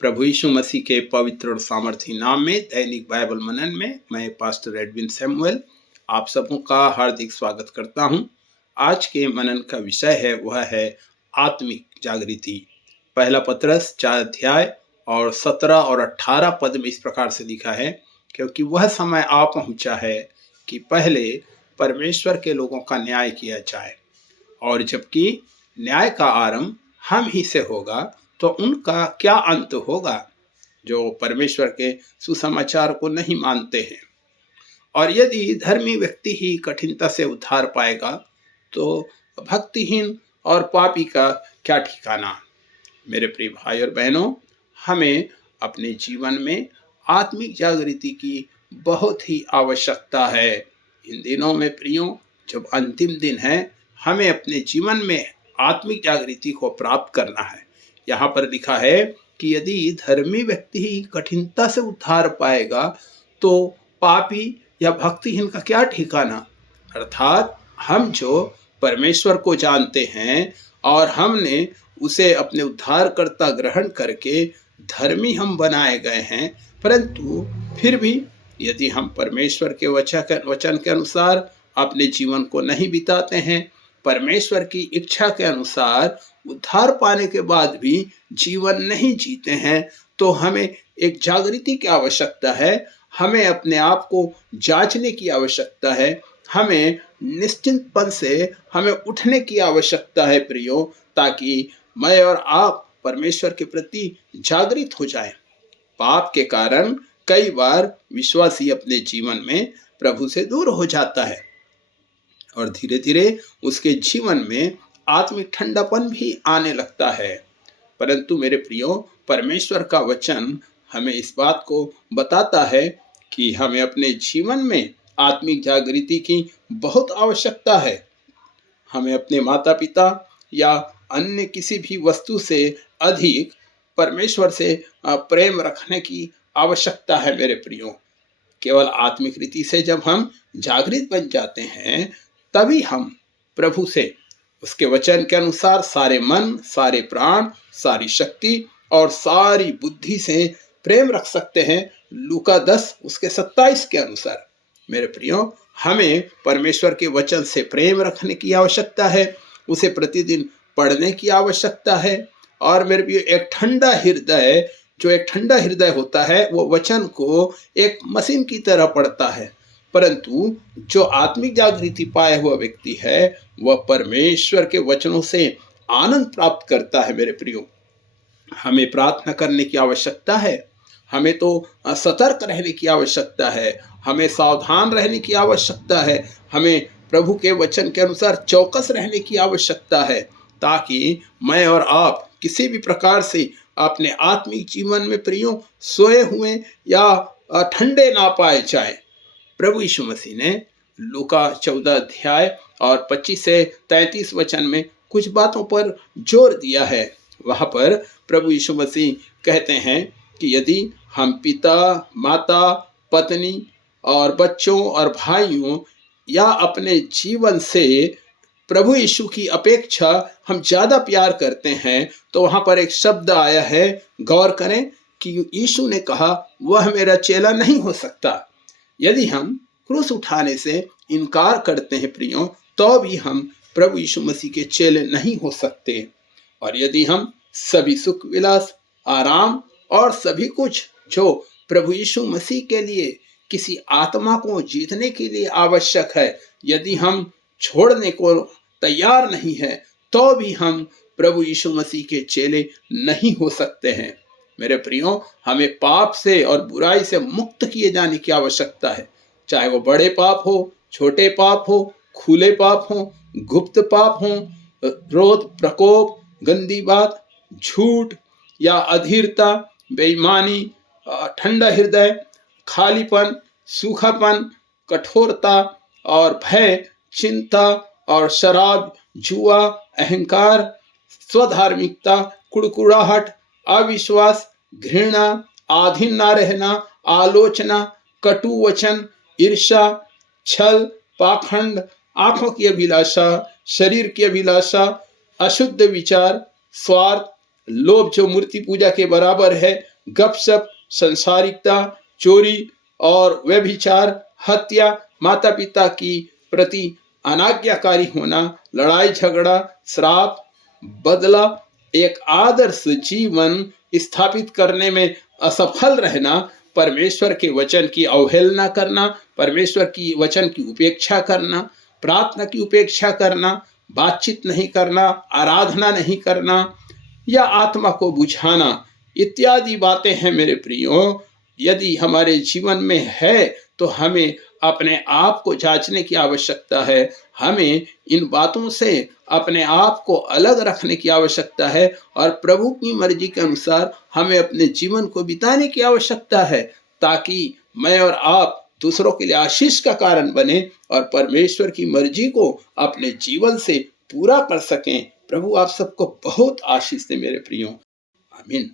प्रभु यीशु मसीह के पवित्र और सामर्थी नाम में दैनिक बाइबल मनन में मैं पास्टर एडविन सैमुअल आप सबों का हार्दिक स्वागत करता हूं। आज के मनन का विषय है वह है आत्मिक जागृति। पहला पतरस 4 अध्याय और 17 और 18 पद में इस प्रकार से लिखा है, क्योंकि वह समय आ पहुंचा है कि पहले परमेश्वर के लोगों का न्याय किया जाए, और जबकि न्याय का आरंभ हम ही से होगा तो उनका क्या अंत होगा जो परमेश्वर के सुसमाचार को नहीं मानते हैं। और यदि धर्मी व्यक्ति ही कठिनता से उद्धार पाएगा तो भक्तिहीन और पापी का क्या ठिकाना। मेरे प्रिय भाई और बहनों, हमें अपने जीवन में आत्मिक जागृति की बहुत ही आवश्यकता है। इन दिनों में प्रियों, जब अंतिम दिन है, हमें अपने जीवन में आत्मिक जागृति को प्राप्त करना है। यहाँ पर लिखा है कि यदि धर्मी व्यक्ति ही कठिनता से उद्धार पाएगा तो पापी या भक्तिहीन का क्या ठिकाना। अर्थात हम जो परमेश्वर को जानते हैं और हमने उसे अपने उद्धारकर्ता ग्रहण करके धर्मी हम बनाए गए हैं, परंतु फिर भी यदि हम परमेश्वर के वचन के अनुसार अपने जीवन को नहीं बिताते हैं, परमेश्वर की इच्छा के अनुसार उद्धार पाने के बाद भी जीवन नहीं जीते हैं, तो हमें एक जागृति की आवश्यकता है। हमें अपने आप को जांचने की आवश्यकता है। हमें निश्चिंतपन से हमें उठने की आवश्यकता है प्रियो, ताकि मैं और आप परमेश्वर के प्रति जागृत हो जाएं। पाप के कारण कई बार विश्वासी अपने जीवन में प्रभु से दूर हो जाता है और धीरे धीरे उसके जीवन में आत्मिक ठंडापन भी आने लगता है। परंतु मेरे प्रियो, परमेश्वर का वचन हमें इस बात को बताता है कि हमें अपने जीवन में आत्मिक जागृति की बहुत आवश्यकता है। हमें अपने माता पिता या अन्य किसी भी वस्तु से अधिक परमेश्वर से प्रेम रखने की आवश्यकता है। मेरे प्रियो, केवल आत्मिक रीति से जब हम जागृत बन जाते हैं, तभी हम प्रभु से उसके वचन के अनुसार सारे मन, सारे प्राण, सारी शक्ति और सारी बुद्धि से प्रेम रख सकते हैं। लूका 10 उसके 27 के अनुसार। मेरे प्रियो, हमें परमेश्वर के वचन से प्रेम रखने की आवश्यकता है, उसे प्रतिदिन पढ़ने की आवश्यकता है। और मेरे प्रियो, एक ठंडा हृदय होता है, वो वचन को एक मशीन की तरह पढ़ता है। परंतु जो आत्मिक जागृति पाए हुआ व्यक्ति है, वह परमेश्वर के वचनों से आनंद प्राप्त करता है। मेरे प्रियो, हमें प्रार्थना करने की आवश्यकता है। हमें तो सतर्क रहने की आवश्यकता है। हमें सावधान रहने की आवश्यकता है। हमें प्रभु के वचन के अनुसार चौकस रहने की आवश्यकता है, ताकि मैं और आप किसी भी प्रकार से अपने आत्मिक जीवन में प्रियो सोए हुए या ठंडे ना पाए जाए। प्रभु यीशु मसीह ने लूका 14 अध्याय और 25 से 33 वचन में कुछ बातों पर जोर दिया है। वहां पर प्रभु यीशु मसीह कहते हैं कि यदि हम पिता, माता, पत्नी और बच्चों और भाइयों या अपने जीवन से प्रभु यीशु की अपेक्षा हम ज्यादा प्यार करते हैं, तो वहां पर एक शब्द आया है, गौर करें कि यीशु ने कहा, वह मेरा चेला नहीं हो सकता। यदि हम क्रूस उठाने से इनकार करते हैं प्रियो, तो भी हम प्रभु यीशु मसीह के चेले नहीं हो सकते। और यदि हम सभी सुख विलास, आराम और सभी कुछ जो प्रभु यीशु मसीह के लिए किसी आत्मा को जीतने के लिए आवश्यक है, यदि हम छोड़ने को तैयार नहीं है, तो भी हम प्रभु यीशु मसीह के चेले नहीं हो सकते हैं। मेरे प्रियो, हमें पाप से और बुराई से मुक्त किए जाने की आवश्यकता है। चाहे वो बड़े पाप हो, छोटे पाप हो, खुले पाप हो, गुप्त पाप हो, क्रोध, प्रकोप, गंदी बात, झूठ या अधीरता, बेईमानी, ठंडा हृदय, खालीपन, सूखापन, कठोरता और भय, चिंता और शराब, जुआ, अहंकार, स्वधार्मिकता, कुड़कुड़ाहट, अविश्वास, घृणा, आधीन ना रहना, आलोचना, कटु वचन, ईर्ष्या, छल, पाखंड, आंखों की अभिलाषा, शरीर की अभिलाषा, अशुद्ध विचार, स्वार्थ, लोभ जो मूर्ति पूजा के बराबर है, गपशप, संसारिकता, चोरी और व्यभिचार, हत्या, माता पिता की प्रति अनाज्ञाकारी होना, लड़ाई झगड़ा, श्राप, बदला, एक आदर्श जीवन स्थापित करने में असफल रहना, परमेश्वर के वचन की अवहेलना करना, परमेश्वर की वचन की उपेक्षा करना, प्रार्थना की उपेक्षा करना, बातचीत नहीं करना, आराधना नहीं करना या आत्मा को बुझाना इत्यादि बातें हैं मेरे प्रियो। यदि हमारे जीवन में है तो हमें अपने आप को जांचने की आवश्यकता है। हमें इन बातों से अपने आप को अलग रखने की आवश्यकता है और प्रभु की मर्जी के अनुसार हमें अपने जीवन को बिताने की आवश्यकता है, ताकि मैं और आप दूसरों के लिए आशीष का कारण बने और परमेश्वर की मर्जी को अपने जीवन से पूरा कर सकें। प्रभु आप सबको बहुत आशीष दे मेरे प्रियो। आमीन।